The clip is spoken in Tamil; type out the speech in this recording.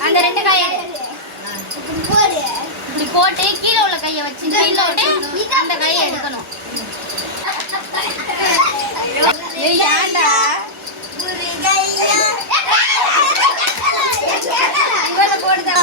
அந்த ரெண்டு காயை இப்படி போட்டு கீழே உள்ள கையை வச்சு கையில விட்டு அந்த கையை எடுக்கணும். ஏன்டா போடுதா